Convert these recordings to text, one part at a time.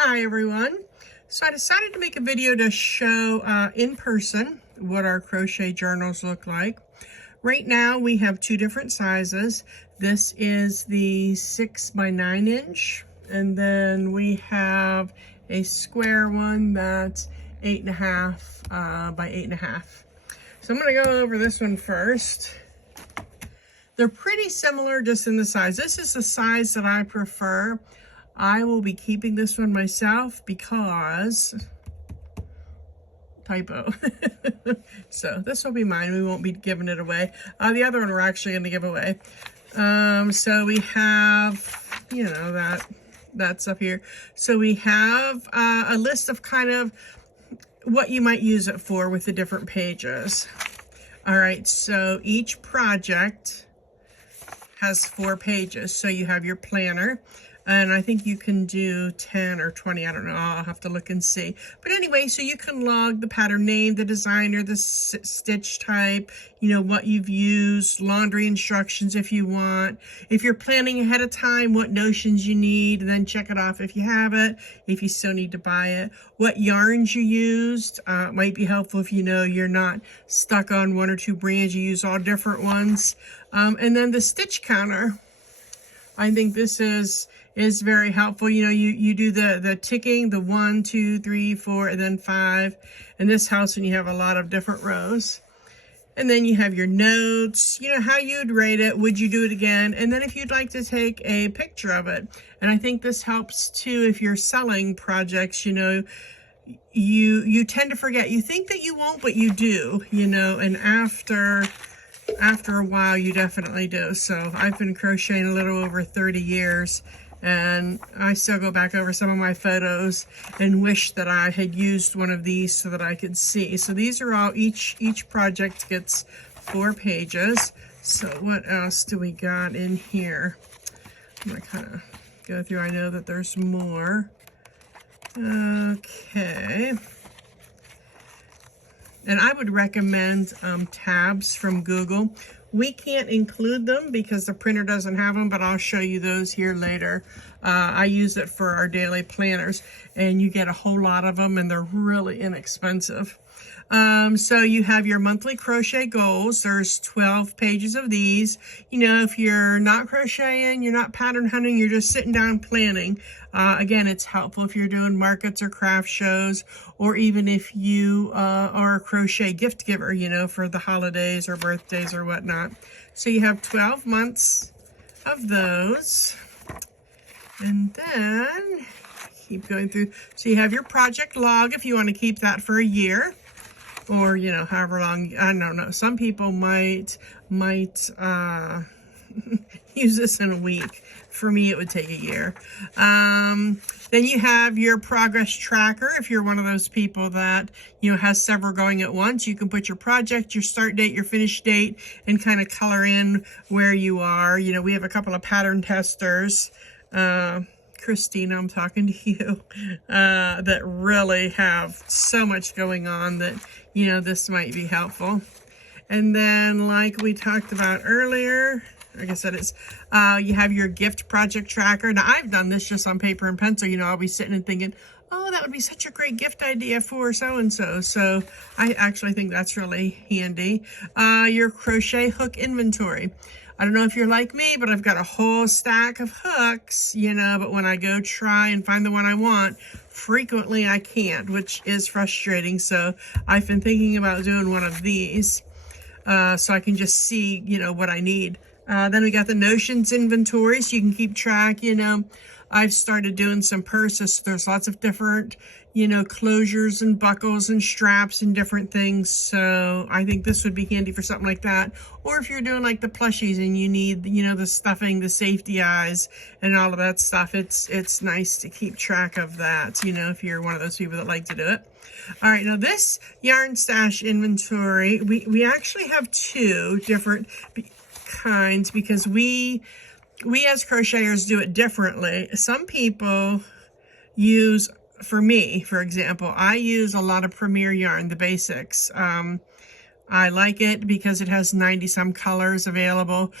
Hi everyone. So I decided to make a video to show in person what our crochet journals look like. Right now we have two different sizes. This is the 6 by 9 inch, and then we have a square one that's 8.5 by 8.5. So I'm going to go over this one first. They're pretty similar just in the size. This is the size that I prefer. I will be keeping this one myself because, typo. So this will be mine. We won't be giving it away. The other one we're actually going to give away. So we have, that stuff here. So we have a list of kind of what you might use it for with the different pages. All right, so each project has 4 pages. So you have your planner. And I think you can do 10 or 20, I don't know, I'll have to look and see. But anyway, so you can log the pattern name, the designer, the stitch type, what you've used, laundry instructions if you want. If you're planning ahead of time, what notions you need, and then check it off if you have it, if you still need to buy it. What yarns you used, might be helpful if you're not stuck on 1 or 2 brands, you use all different ones. And then the stitch counter. I think this is very helpful. You do the ticking, the 1, 2, 3, 4, and then 5. And this helps when you have a lot of different rows. And then you have your notes, how you'd rate it, would you do it again? And then if you'd like to take a picture of it. And I think this helps too if you're selling projects, you tend to forget. You think that you won't, but you do, and after a while you definitely do. So I've been crocheting a little over 30 years and I still go back over some of my photos and wish that I had used one of these so that I could see. So these are all, each project gets 4 pages. So what else do we got in here? I'm gonna kind of go through. I know that there's more. Okay. And I would recommend tabs from Google. We can't include them because the printer doesn't have them, but I'll show you those here later. I use it for our daily planners, and you get a whole lot of them, and they're really inexpensive. So you have your monthly crochet goals. There's 12 pages of these. If you're not crocheting, you're not pattern hunting, you're just sitting down planning. Again, it's helpful if you're doing markets or craft shows, or even if you are a crochet gift giver, for the holidays or birthdays or whatnot. So you have 12 months of those. And then keep going through. So you have your project log if you want to keep that for a year. Or, however long, I don't know. Some people might use this in a week. For me, it would take a year. Then you have your progress tracker. If you're one of those people that, has several going at once, you can put your project, your start date, your finish date, and kind of color in where you are. We have a couple of pattern testers. Christina, I'm talking to you, that really have so much going on that, this might be helpful. And then, like we talked about earlier, like I said, it's, you have your gift project tracker. Now, I've done this just on paper and pencil. I'll be sitting and thinking, oh, that would be such a great gift idea for so-and-so. So I actually think that's really handy. Your crochet hook inventory. I don't know if you're like me, but I've got a whole stack of hooks, but when I go try and find the one I want, frequently I can't, which is frustrating. So I've been thinking about doing one of these, so I can just see, what I need. Then we got the notions inventory, so you can keep track. I've started doing some purses. So there's lots of different, closures and buckles and straps and different things. So I think this would be handy for something like that. Or if you're doing like the plushies and you need, the stuffing, the safety eyes, and all of that stuff, it's nice to keep track of that, if you're one of those people that like to do it. All right, now this yarn stash inventory, we actually have 2 different kinds because we as crocheters do it differently. Some people use, for me, for example, I use a lot of Premier yarn, the basics. I like it because it has 90 some colors available.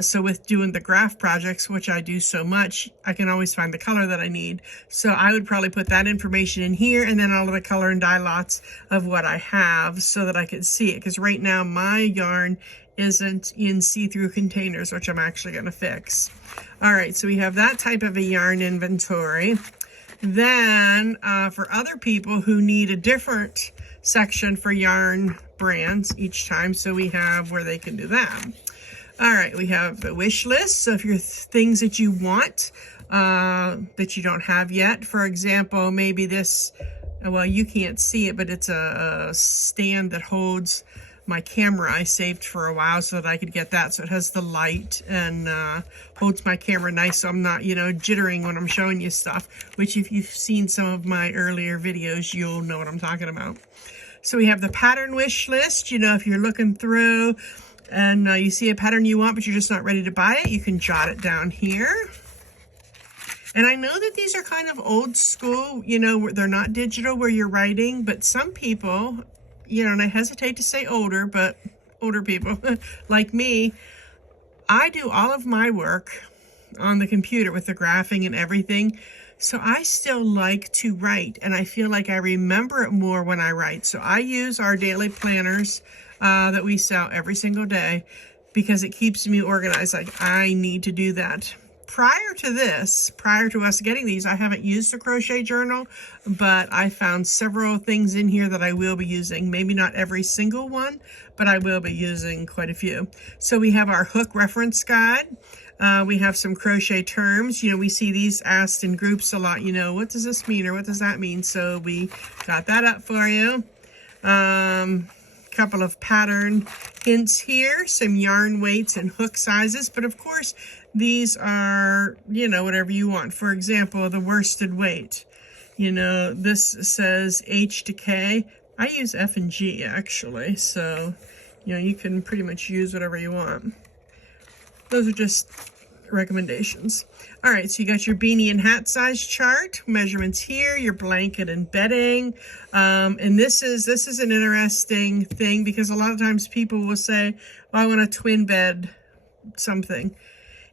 So with doing the graph projects, which I do so much, I can always find the color that I need. So I would probably put that information in here and then all of the color and dye lots of what I have so that I can see it. Because right now my yarn isn't in see-through containers, which I'm actually going to fix. All right, so we have that type of a yarn inventory. Then for other people who need a different section for yarn brands each time, so we have where they can do that. All right, we have the wish list. So if you're things that you want that you don't have yet, for example, maybe this, well, you can't see it, but it's a stand that holds my camera I saved for a while so that I could get that. So it has the light and holds my camera nice so I'm not, you know, jittering when I'm showing you stuff, which if you've seen some of my earlier videos, you'll know what I'm talking about. So we have the pattern wish list. You know, if you're looking through and you see a pattern you want, but you're just not ready to buy it, you can jot it down here. And I know that these are kind of old school, you know, they're not digital where you're writing, but some people, you know, and I hesitate to say older, but older people like me, I do all of my work on the computer with the graphing and everything. So I still like to write, and I feel like I remember it more when I write. So I use our daily planners that we sell every single day because it keeps me organized. Like, I need to do that. Prior to this, prior to us getting these, I haven't used the crochet journal, but I found several things in here that I will be using. Maybe not every single one, but I will be using quite a few. So we have our hook reference guide. We have some crochet terms. You know, we see these asked in groups a lot, you know, what does this mean or what does that mean? So we got that up for you. Couple of pattern hints here, some yarn weights and hook sizes, but of course these are, you know, whatever you want. For example, the worsted weight, you know, this says H to K. I use F and G actually, so you know, you can pretty much use whatever you want. Those are just recommendations. All right, so you got your beanie and hat size chart, measurements here, your blanket and bedding. And this is an interesting thing because a lot of times people will say, well, I want a twin bed something.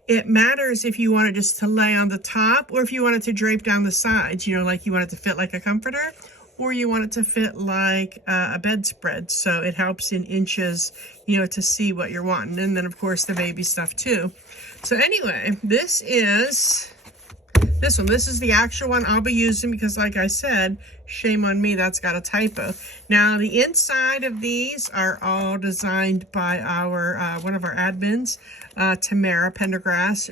It matters if you want it just to lay on the top or if you want it to drape down the sides, you know, like you want it to fit like a comforter, or you want it to fit like a bedspread. So it helps in inches, you know, to see what you're wanting. And then of course the baby stuff too. So anyway, this is this one. This is the actual one I'll be using because like I said, shame on me, that's got a typo. Now the inside of these are all designed by our one of our admins, Tamara Pendergrass.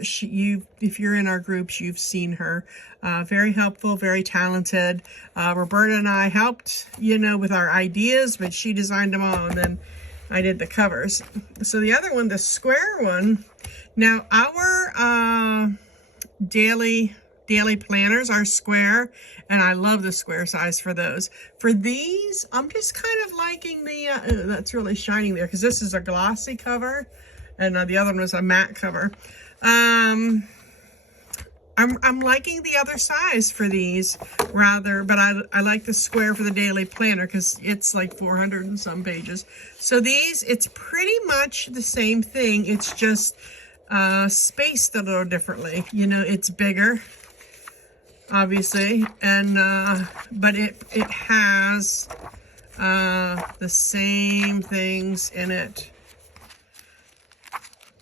If you're in our groups, you've seen her. Very helpful, very talented. Roberta and I helped, you know, with our ideas, but she designed them all, and then I did the covers. So the other one, the square one. Now our daily planners are square, and I love the square size for those. For these, I'm just kind of liking the that's really shining there because this is a glossy cover, and the other one was a matte cover. I'm liking the other size for these rather, but I like the square for the daily planner because it's like 400 and some pages. So these, it's pretty much the same thing. It's just spaced a little differently. You know, it's bigger, obviously, and but it has the same things in it.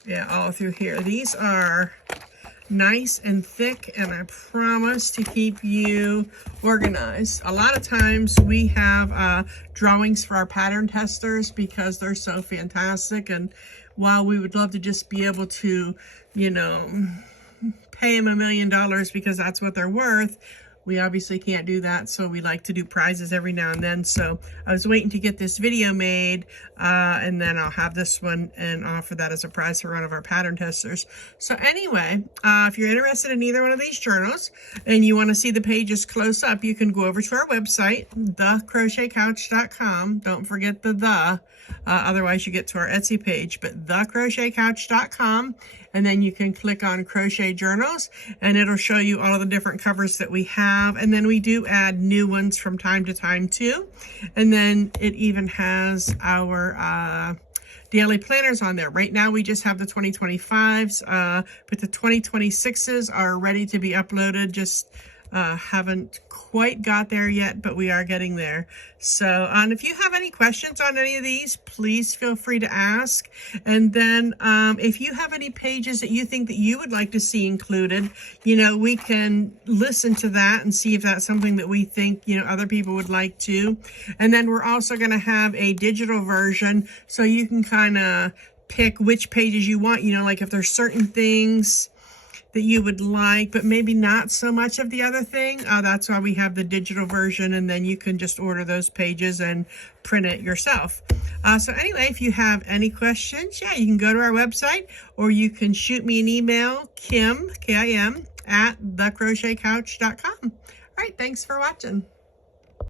Yeah, all through here. These are nice and thick, and I promise to keep you organized. A lot of times we have drawings for our pattern testers because they're so fantastic, and while we would love to just be able to, you know, pay them $1 million because that's what they're worth, we obviously can't do that, so we like to do prizes every now and then. So I was waiting to get this video made, and then I'll have this one and offer that as a prize for one of our pattern testers. So anyway, if you're interested in either one of these journals and you want to see the pages close up, you can go over to our website, thecrochetcouch.com. Don't forget the otherwise you get to our Etsy page, but thecrochetcouch.com. and then you can click on Crochet Journals, and it'll show you all of the different covers that we have. And then we do add new ones from time to time too. And then it even has our daily planners on there. Right now we just have the 2025s, but the 2026s are ready to be uploaded. Just haven't quite got there yet, but we are getting there. So if you have any questions on any of these, please feel free to ask. And then if you have any pages that you think that you would like to see included, we can listen to that and see if that's something that we think other people would like to. And then we're also going to have a digital version, so you can kind of pick which pages you want, like if there's certain things that you would like, but maybe not so much of the other thing. That's why we have the digital version, and then you can just order those pages and print it yourself. So anyway, if you have any questions, you can go to our website, or you can shoot me an email, Kim, Kim, at thecrochetcouch.com. All right, thanks for watching.